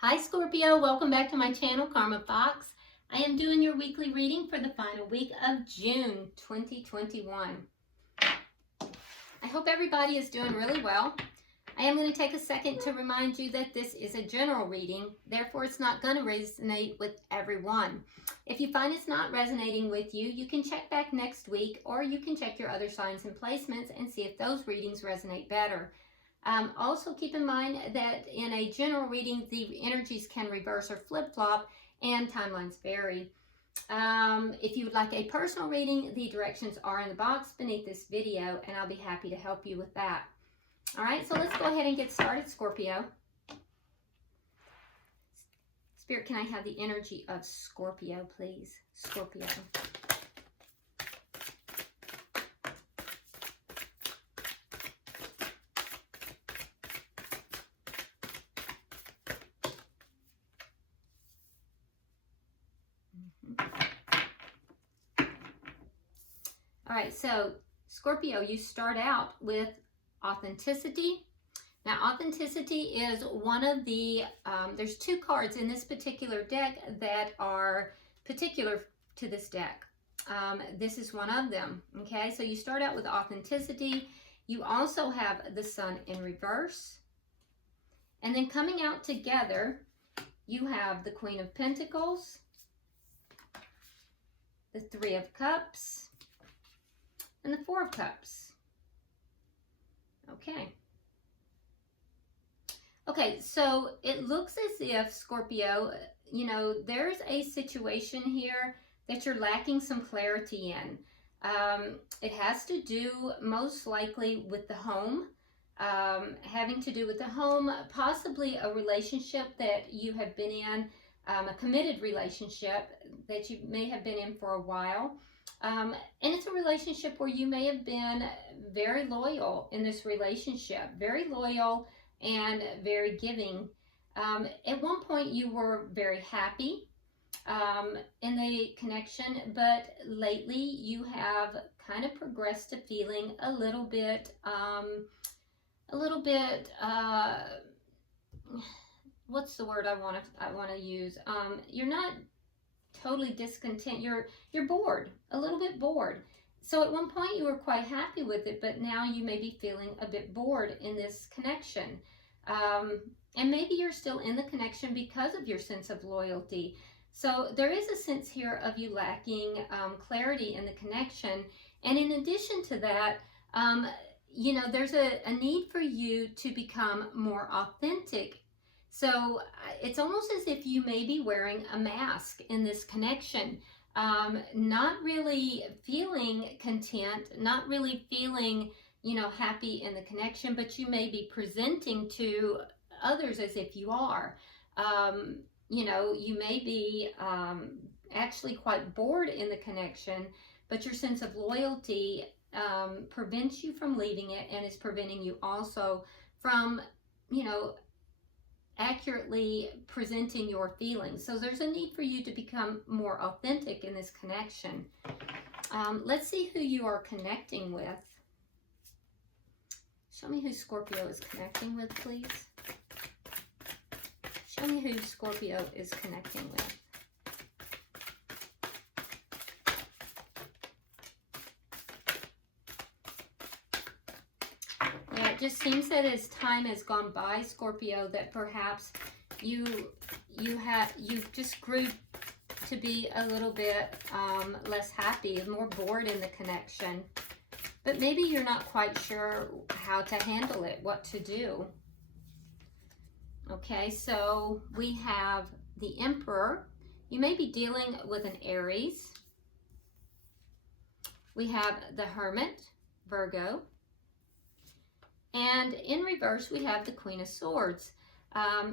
Hi Scorpio, welcome back to my channel, Karma Fox. I am doing your weekly reading for the final week of June 2021. I hope everybody is doing really well. I am going to take a second to remind you that this is a general reading, therefore it's not going to resonate with everyone. If you find it's not resonating with you, you can check back next week, or you can check your other signs and placements and see if those readings resonate better. Also keep in mind that in a general reading, the energies can reverse or flip-flop and timelines vary. If you would like a personal reading, the directions are in the box beneath this video, and I'll be happy to help you with that. All right, so let's go ahead and get started, Scorpio. Spirit, can I have the energy of Scorpio, please? Scorpio. All right, so Scorpio, you start out with authenticity. Now, authenticity is one of the, there's two cards in this particular deck that are particular to this deck. This is one of them, okay? So you start out with authenticity. You also have the Sun in reverse. And then coming out together, you have the Queen of Pentacles, the Three of Cups, and the Four of Cups. Okay, so it looks as if, Scorpio, you know, there's a situation here that you're lacking some clarity in. It has to do most likely with the home, having to do with the home, possibly a relationship that you have been in, a committed relationship that you may have been in for a while. And it's a relationship where you may have been very loyal in this relationship, very loyal and very giving. At one point you were very happy in the connection, but lately you have kind of progressed to feeling a little bit, what's the word I want to use? You're not totally discontent. You're bored, a little bit bored. So at one point you were quite happy with it, but now you may be feeling a bit bored in this connection. And maybe you're still in the connection because of your sense of loyalty. So there is a sense here of you lacking clarity in the connection. And in addition to that, you know, there's a need for you to become more authentic. So it's almost as if you may be wearing a mask in this connection, not really feeling content, not really feeling, you know, happy in the connection, but you may be presenting to others as if you are. You know, you may be actually quite bored in the connection, but your sense of loyalty prevents you from leaving it, and is preventing you also from, you know, accurately presenting your feelings. So there's a need for you to become more authentic in this connection. Let's see who you are connecting with. Show me who Scorpio is connecting with, please. Show me who Scorpio is connecting with. Yeah, it just seems that as time has gone by, Scorpio, that perhaps you just grew to be a little bit less happy, more bored in the connection. But maybe you're not quite sure how to handle it, what to do. Okay, so we have the Emperor. You may be dealing with an Aries. We have the Hermit, Virgo. And in reverse, we have the Queen of Swords.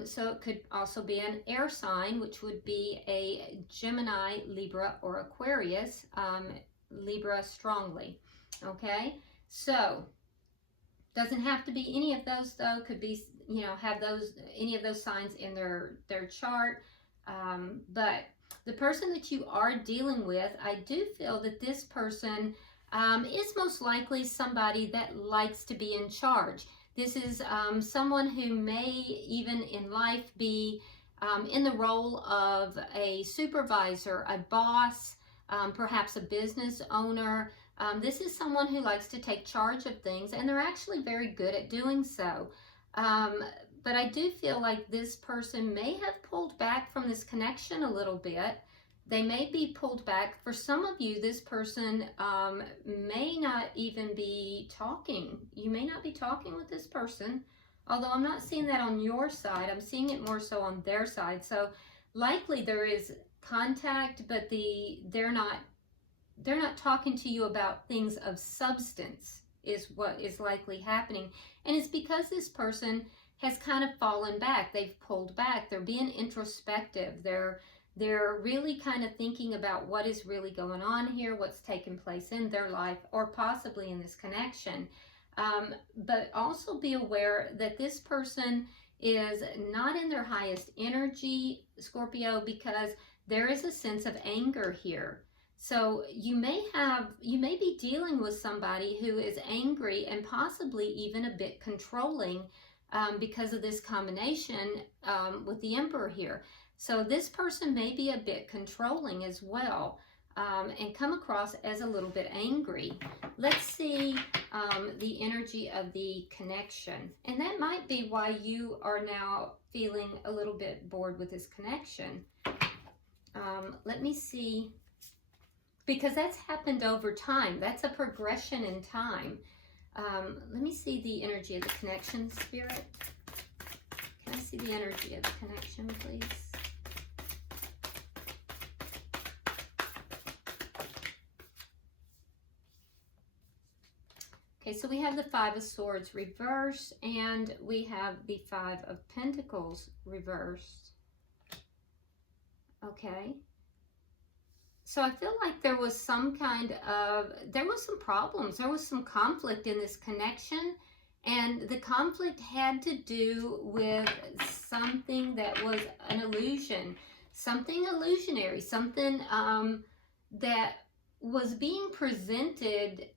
So it could also be an air sign, which would be a Gemini, Libra, or Aquarius. Libra strongly. Okay, so doesn't have to be any of those though. Could be, you know, have those, any of those signs in their chart. But the person that you are dealing with, I do feel that this person is most likely somebody that likes to be in charge. This is someone who may even in life be in the role of a supervisor, a boss, perhaps a business owner. This is someone who likes to take charge of things, and they're actually very good at doing so. But I do feel like this person may have pulled back from this connection a little bit. They may be pulled back. For some of you, this person may not even be talking. You may not be talking with this person, although I'm not seeing that on your side. I'm seeing it more so on their side. So likely there is contact, but they're not talking to you about things of substance is what is likely happening. And it's because this person has kind of fallen back. They've pulled back. They're being introspective. They're really kind of thinking about what is really going on here, what's taking place in their life, or possibly in this connection. But also be aware that this person is not in their highest energy, Scorpio, because there is a sense of anger here. So you may be dealing with somebody who is angry and possibly even a bit controlling because of this combination with the Emperor here. So this person may be a bit controlling as well and come across as a little bit angry. Let's see the energy of the connection. And that might be why you are now feeling a little bit bored with this connection. Let me see, because that's happened over time. That's a progression in time. Let me see the energy of the connection, Spirit. Can I see the energy of the connection, please? Okay, so we have the Five of Swords reversed, and we have the Five of Pentacles reversed. Okay. So I feel like there was some problems. There was some conflict in this connection, and the conflict had to do with something that was an illusion, something illusionary, something that was being presented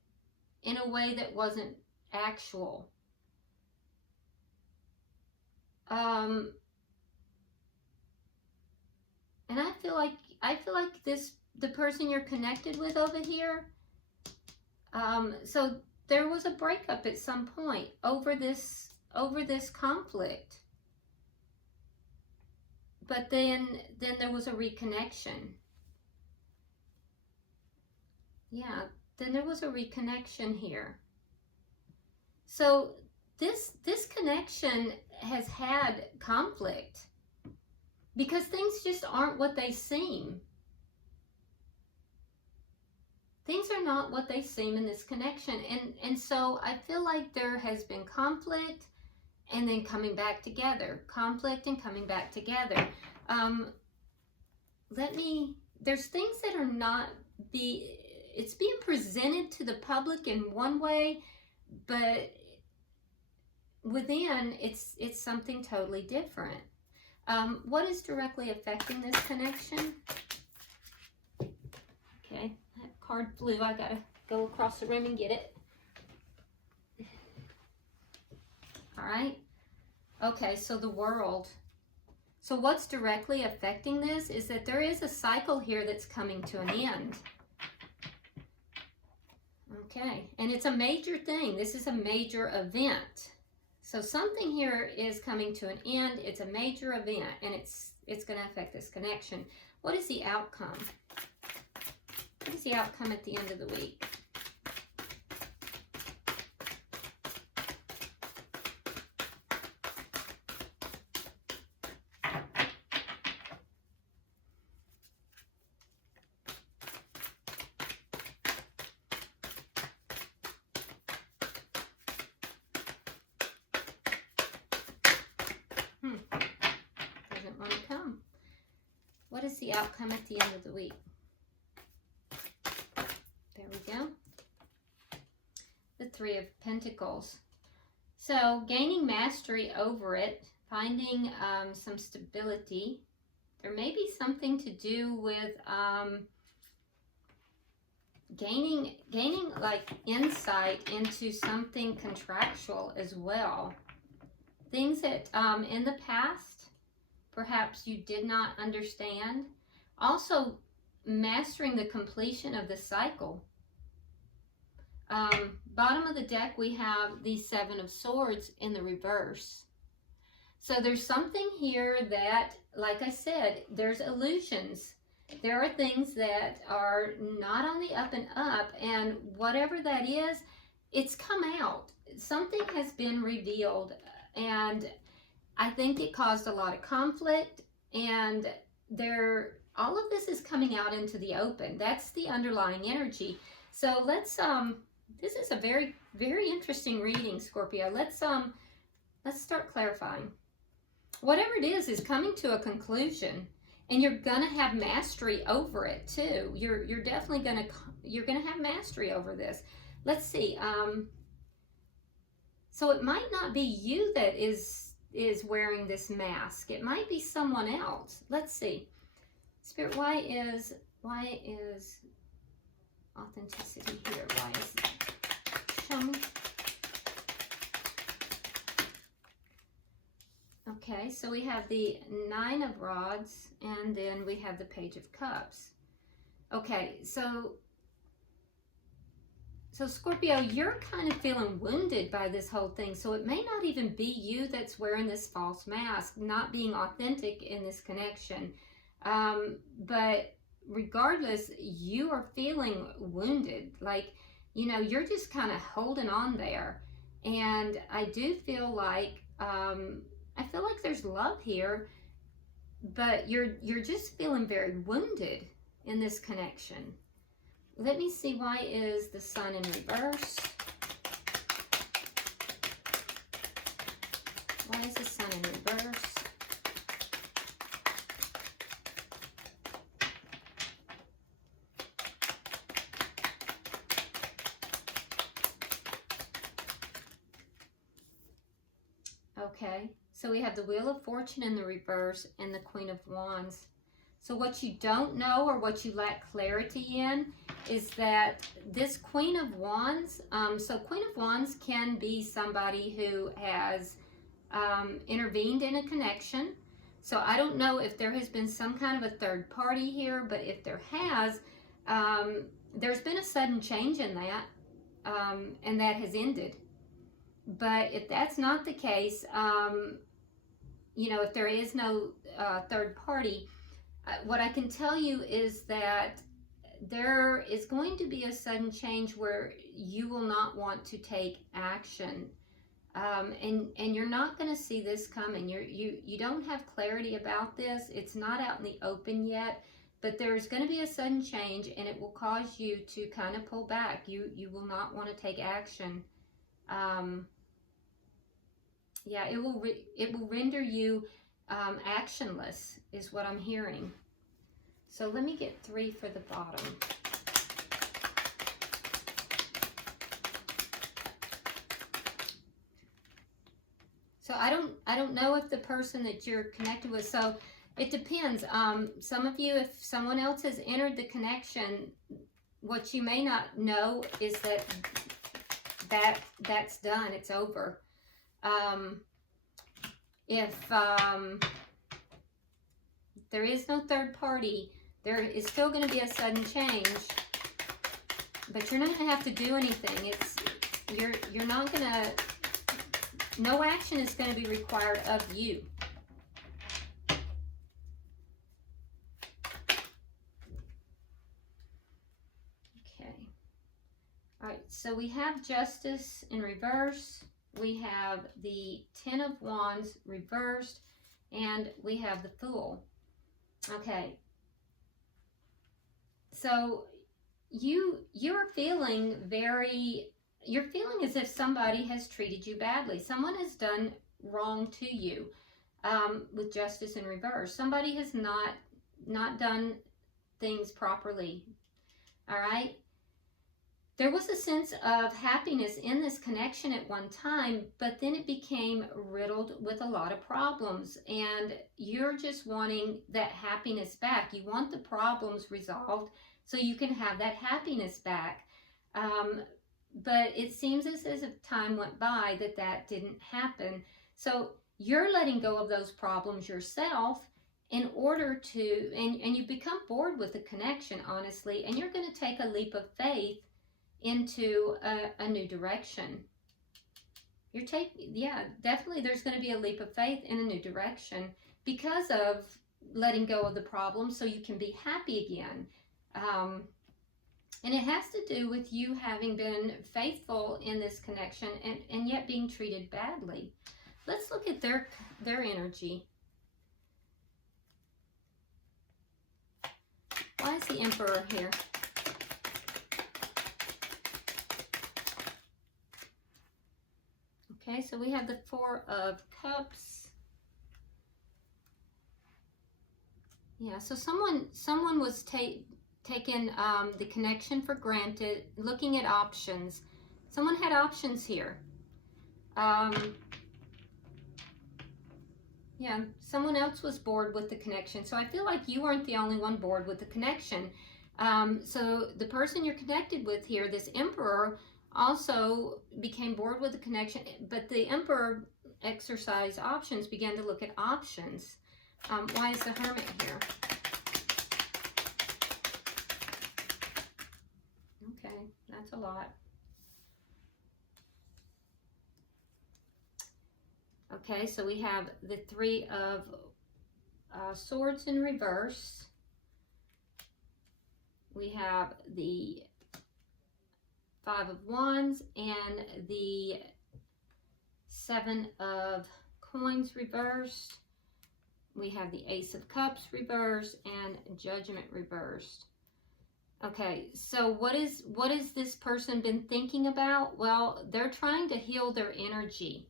in a way that wasn't actual. And I feel like the person you're connected with over here, so there was a breakup at some point over this conflict. But then there was a reconnection. Yeah, then there was a reconnection here. So this connection has had conflict because things just aren't what they seem. Things are not what they seem in this connection. And so I feel like there has been conflict and then coming back together. Conflict and coming back together. There's things that are not it's being presented to the public in one way, but within it's something totally different. What is directly affecting this connection? Okay, that card flew. I gotta go across the room and get it. All right. Okay, so the World. So what's directly affecting this is that there is a cycle here that's coming to an end. Okay, and it's a major thing. This is a major event. So something here is coming to an end. It's a major event, and it's going to affect this connection. What is the outcome? What is the outcome at the end of the week? Doesn't want to come. What is the outcome at the end of the week? There we go. The Three of Pentacles. So gaining mastery over it, finding some stability. There may be something to do with gaining like insight into something contractual as well. Things that in the past perhaps you did not understand. Also, mastering the completion of the cycle. Bottom of the deck, we have the Seven of Swords in the reverse. So there's something here that, like I said, there's illusions. There are things that are not on the up and up, and whatever that is, it's come out. Something has been revealed, and I think it caused a lot of conflict, and all of this is coming out into the open. That's the underlying energy. So let's this is a very, very interesting reading, Scorpio. Let's start clarifying. Whatever it is coming to a conclusion, and you're gonna have mastery over it too. You're definitely gonna have mastery over this. Let's see. So it might not be you that is wearing this mask. It might be someone else. Let's see. Spirit, why is authenticity here? Why is it? Show me. Okay, so we have the Nine of Rods, and then we have the Page of Cups. Okay, so Scorpio, you're kind of feeling wounded by this whole thing. So it may not even be you that's wearing this false mask, not being authentic in this connection. But regardless, you are feeling wounded. Like, you know, you're just kind of holding on there. And I do feel like, I feel like there's love here, but you're just feeling very wounded in this connection. Let me see, why is the Sun in reverse? Why is the Sun in reverse? Okay, so we have the Wheel of Fortune in the reverse and the Queen of Wands. So what you don't know, or what you lack clarity in, is that this Queen of Wands, so Queen of Wands can be somebody who has intervened in a connection. So I don't know if there has been some kind of a third party here, but if there has, there's been a sudden change in that, and that has ended. But if that's not the case, you know, if there is no third party, what I can tell you is that there is going to be a sudden change where you will not want to take action, and you're not going to see this coming. You don't have clarity about this. It's not out in the open yet, but there's going to be a sudden change, and it will cause you to kind of pull back. You will not want to take action. Yeah, it will render you actionless, is what I'm hearing. So let me get 3 for the bottom. So I don't know if the person that you're connected with, so it depends. Some of you, if someone else has entered the connection, what you may not know is that's done, it's over. If there is no third party, there is still going to be a sudden change, but you're not going to have to do anything. You're not going to, no action is going to be required of you. Okay. All right, so we have Justice in reverse. We have the Ten of Wands reversed, and we have the Fool. Okay. So you're feeling you're feeling as if somebody has treated you badly. Someone has done wrong to you, with Justice in reverse. Somebody has not done things properly. All right. There was a sense of happiness in this connection at one time, but then it became riddled with a lot of problems, and you're just wanting that happiness back. You want the problems resolved so you can have that happiness back. But it seems as if time went by that didn't happen. So you're letting go of those problems yourself in order to, and you become bored with the connection, honestly, and you're going to take a leap of faith into a new direction. Yeah, definitely there's going to be a leap of faith in a new direction because of letting go of the problem so you can be happy again. And it has to do with you having been faithful in this connection and yet being treated badly. Let's look at their energy. Why is the Emperor here? Okay, so we have the Four of Cups. Yeah, so someone was taking the connection for granted, looking at options. Someone had options here. Yeah, someone else was bored with the connection. So I feel like you weren't the only one bored with the connection. So the person you're connected with here, this Emperor, also became bored with the connection, but the Emperor exercised options, began to look at options. Why is the Hermit here? Okay, that's a lot. Okay, so we have the Three of Swords in reverse. We have the Five of Wands and the Seven of Coins reversed. We have the Ace of Cups reversed and Judgment reversed. Okay, so what is this person been thinking about? Well, they're trying to heal their energy.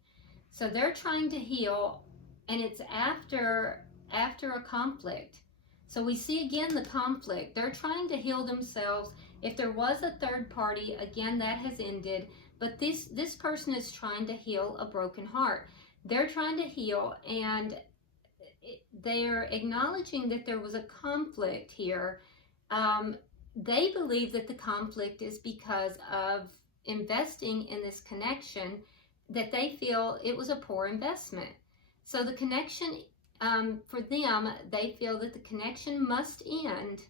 So they're trying to heal, and it's after a conflict. So we see again the conflict. They're trying to heal themselves. If there was a third party, again, that has ended. But this person is trying to heal a broken heart. They're trying to heal, and they're acknowledging that there was a conflict here. They believe that the conflict is because of investing in this connection, that they feel it was a poor investment. So the connection, for them, they feel that the connection must end,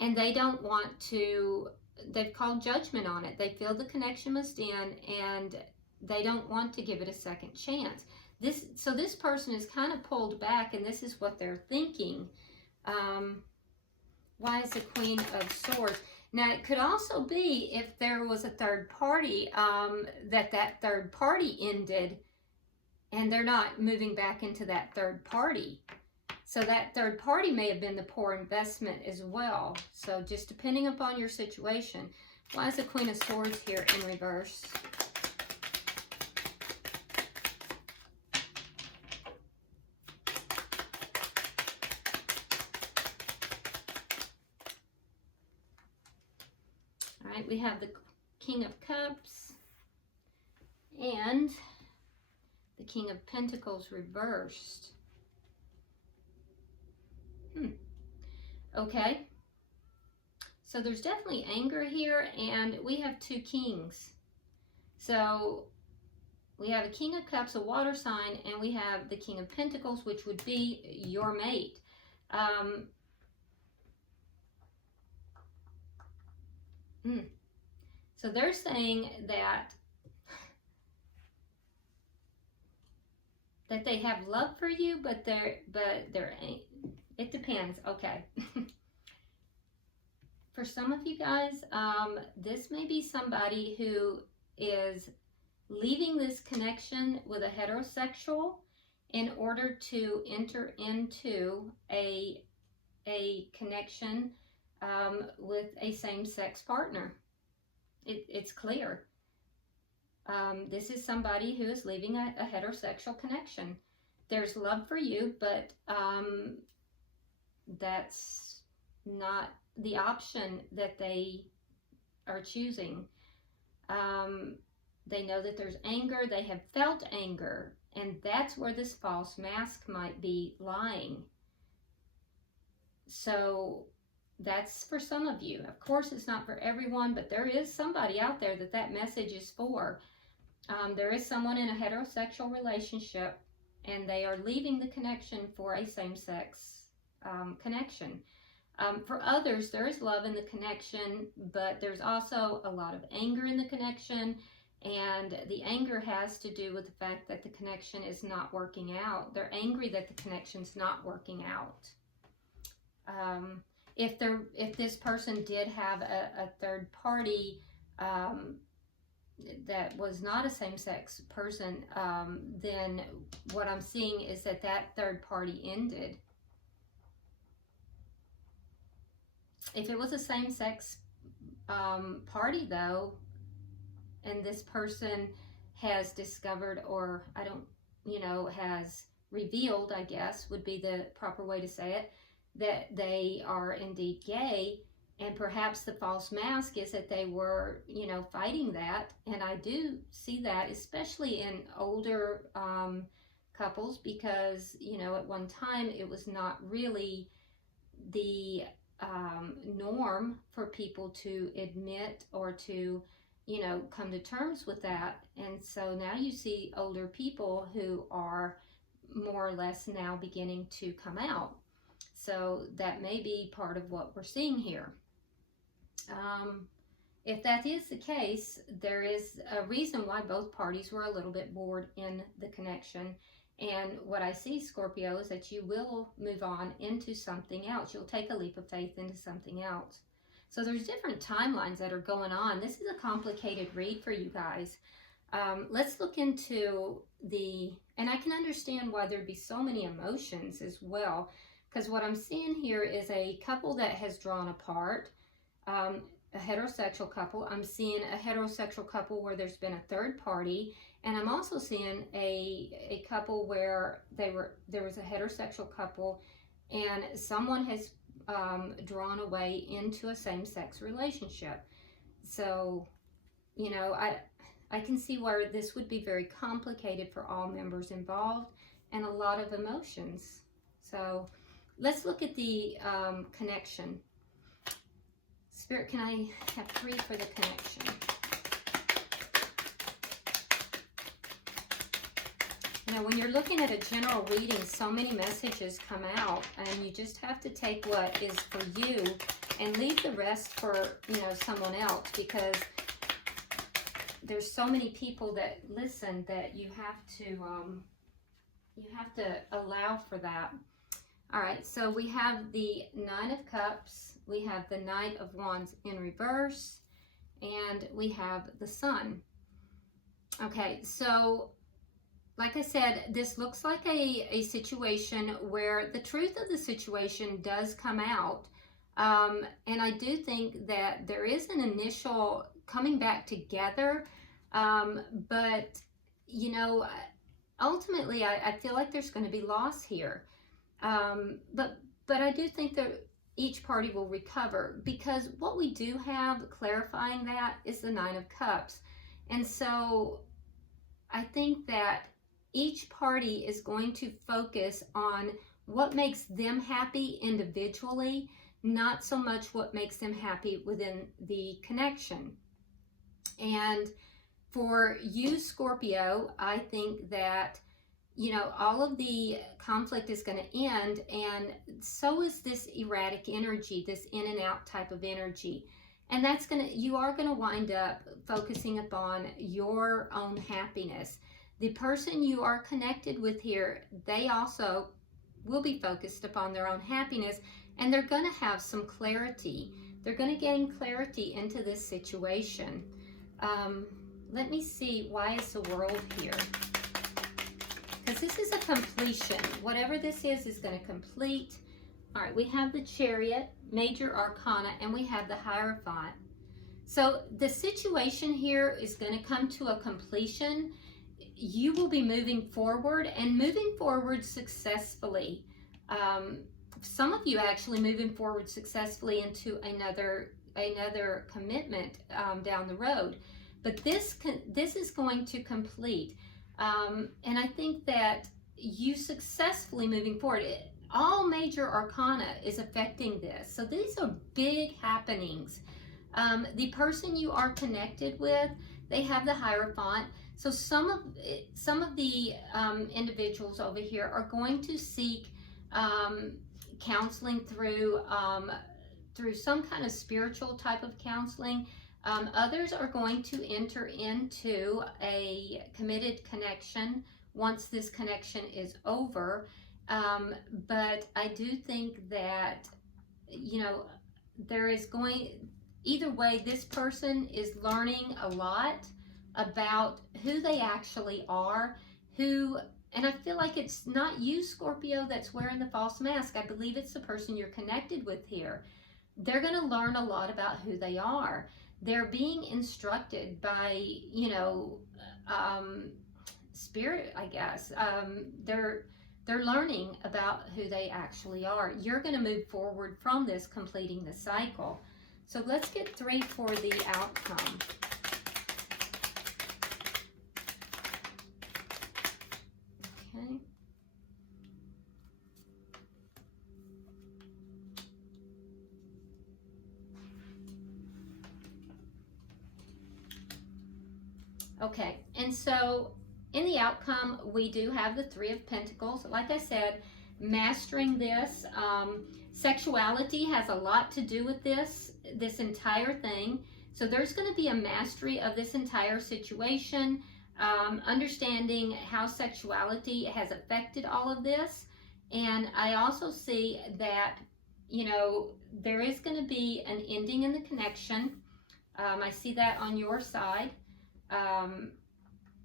and they don't want to, they've called judgment on it. They feel the connection must end, and they don't want to give it a second chance. So this person is kind of pulled back, and this is what they're thinking. Why is the Queen of Swords? Now, it could also be if there was a third party, that third party ended, and they're not moving back into that third party. So that third party may have been the poor investment as well. So just depending upon your situation. Why is the Queen of Swords here in reverse? We have the King of Cups and the King of Pentacles reversed. Okay. So there's definitely anger here, and we have two kings. So we have a King of Cups, a water sign, and we have the King of Pentacles, which would be your mate. So they're saying that they have love for you, but it depends. Okay. For some of you guys, this may be somebody who is leaving this connection with a heterosexual in order to enter into a connection with a same-sex partner. It's clear. This is somebody who is leaving a heterosexual connection. There's love for you, but that's not the option that they are choosing. They know that there's anger. They have felt anger, and that's where this false mask might be lying. So that's for some of you. Of course, it's not for everyone, but there is somebody out there that message is for. There is someone in a heterosexual relationship and they are leaving the connection for a same-sex connection. For others, there is love in the connection, but there's also a lot of anger in the connection, and the anger has to do with the fact that the connection is not working out. They're angry that the connection's not working out. If this person did have a third party that was not a same-sex person, then what I'm seeing is that third party ended. If it was a same-sex party, though, and this person has discovered, or has revealed, I guess would be the proper way to say it, that they are indeed gay, and perhaps the false mask is that they were, fighting that. And I do see that, especially in older couples, because, at one time it was not really the norm for people to admit or to, come to terms with that. And so now you see older people who are more or less now beginning to come out. So that may be part of what we're seeing here. If that is the case, there is a reason why both parties were a little bit bored in the connection. And what I see, Scorpio, is that you will move on into something else. You'll take a leap of faith into something else. So there's different timelines that are going on. This is a complicated read for you guys. Let's look into and I can understand why there'd be so many emotions as well, because what I'm seeing here is a couple that has drawn apart, a heterosexual couple. I'm seeing a heterosexual couple where there's been a third party, and I'm also seeing a couple where there was a heterosexual couple and someone has drawn away into a same-sex relationship. So, I can see where this would be very complicated for all members involved and a lot of emotions. So let's look at the connection. Spirit, can I have 3 for the connection? Now, when you're looking at a general reading, so many messages come out, and you just have to take what is for you and leave the rest for, someone else, because there's so many people that listen that you have to allow for that. All right, so we have the 9 of Cups, we have the Knight of Wands in reverse, and we have the Sun. Okay, so like I said, this looks like a situation where the truth of the situation does come out. And I do think that there is an initial coming back together. But, ultimately, I feel like there's going to be loss here. But I do think that each party will recover, because what we do have clarifying that is the 9 of Cups. And so I think that each party is going to focus on what makes them happy individually, not so much what makes them happy within the connection. And for you, Scorpio, I think that, all of the conflict is going to end, and so is this erratic energy, this in and out type of energy. And you are going to wind up focusing upon your own happiness. The person you are connected with here, they also will be focused upon their own happiness, and they're going to have some clarity. They're going to gain clarity into this situation. Let me see, why is the World here? Because this is a completion. Whatever this is going to complete. All right, we have the Chariot, Major Arcana, and we have the Hierophant. So the situation here is going to come to a completion. You will be moving forward, and moving forward successfully. Some of you actually moving forward successfully into another commitment down the road. But this is going to complete. And I think that you successfully moving forward, all major arcana is affecting this. So these are big happenings. The person you are connected with, they have the Hierophant. So some of the individuals over here are going to seek counseling through some kind of spiritual type of counseling. Others are going to enter into a committed connection once this connection is over. But I do think that, you know, there is either way, this person is learning a lot about who they actually are, and I feel like it's not you, Scorpio, that's wearing the false mask. I believe it's the person you're connected with here. They're going to learn a lot about who they are. They're being instructed by, you know, spirit, I guess. They're learning about who they actually are. You're going to move forward from this, completing the cycle. So let's get 3 for the outcome. Okay. Okay, and so in the outcome, we do have the 3 of Pentacles. Like I said, mastering this, sexuality has a lot to do with this entire thing. So there's going to be a mastery of this entire situation, understanding how sexuality has affected all of this. And I also see that, you know, there is going to be an ending in the connection. I see that on your side.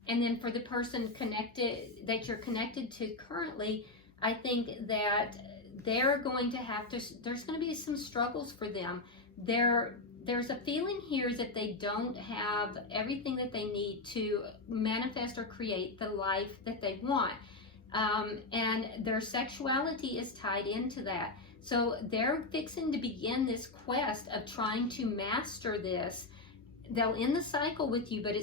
And then for the person that you're connected to currently, I think that they're going to have to, there's going to be some struggles for them. There's a feeling here that they don't have everything that they need to manifest or create the life that they want. And their sexuality is tied into that. So they're fixing to begin this quest of trying to master this. They'll end the cycle with you, but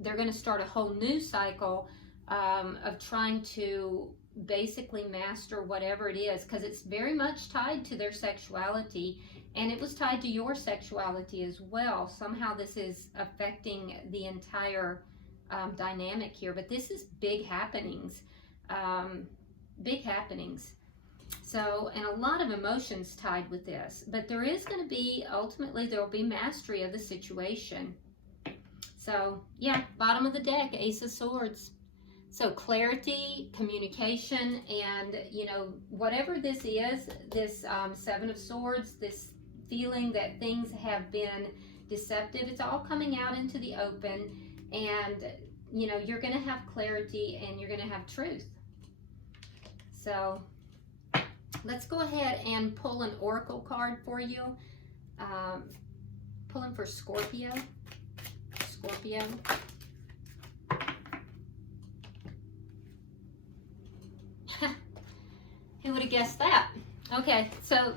they're gonna start a whole new cycle of trying to basically master whatever it is, because it's very much tied to their sexuality, and it was tied to your sexuality as well. Somehow this is affecting the entire dynamic here, but this is big happenings, So, and a lot of emotions tied with this, but there is going to be, ultimately, there will be mastery of the situation. So, yeah, bottom of the deck, Ace of Swords. So clarity, communication, and, you know, whatever this is, this 7 of Swords, this feeling that things have been deceptive, it's all coming out into the open, and, you know, you're going to have clarity and you're going to have truth. So let's go ahead and pull an oracle card for you. Pulling for Scorpio. Scorpio. Who would have guessed that? Okay, so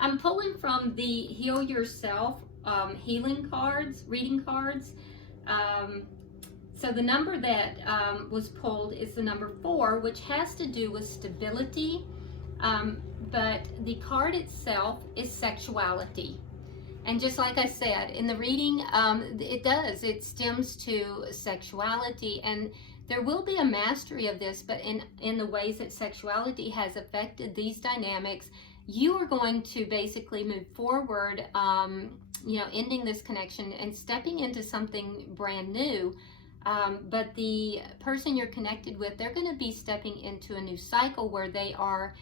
I'm pulling from the Heal Yourself healing cards, reading cards. So the number that was pulled is the number 4, which has to do with stability. But the card itself is sexuality. And just like I said, in the reading, it stems to sexuality, and there will be a mastery of this, but in the ways that sexuality has affected these dynamics, you are going to basically move forward, you know, ending this connection and stepping into something brand new. But the person you're connected with, they're going to be stepping into a new cycle where they are,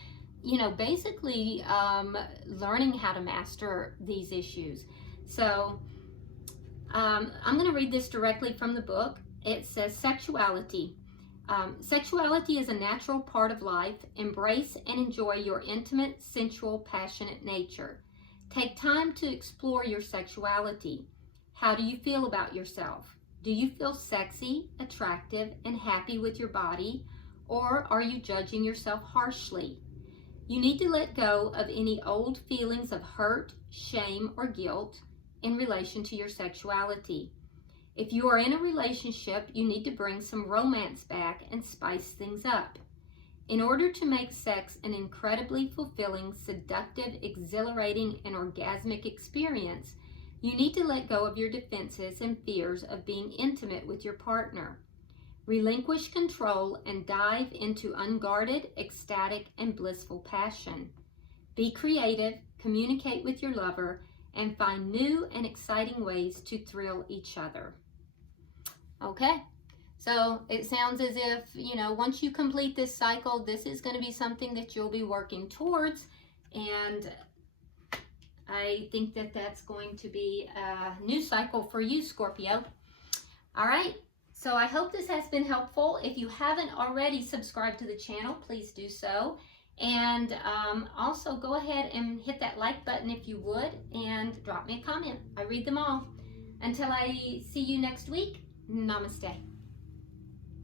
you know, basically learning how to master these issues. So I'm going to read this directly from the book. It says, sexuality. Sexuality is a natural part of life. Embrace and enjoy your intimate, sensual, passionate nature. Take time to explore your sexuality. How do you feel about yourself? Do you feel sexy, attractive, and happy with your body? Or are you judging yourself harshly? You need to let go of any old feelings of hurt, shame, or guilt in relation to your sexuality. If you are in a relationship, you need to bring some romance back and spice things up. In order to make sex an incredibly fulfilling, seductive, exhilarating, and orgasmic experience, You need to let go of your defenses and fears of being intimate with your partner. Relinquish control and dive into unguarded, ecstatic, and blissful passion. Be creative, communicate with your lover, and find new and exciting ways to thrill each other. Okay, so it sounds as if, you know, once you complete this cycle, this is going to be something that you'll be working towards, and I think that that's going to be a new cycle for you, Scorpio. All right, so I hope this has been helpful. If you haven't already subscribed to the channel, please do so. And also go ahead and hit that like button if you would, and drop me a comment. I read them all. Until I see you next week, namaste.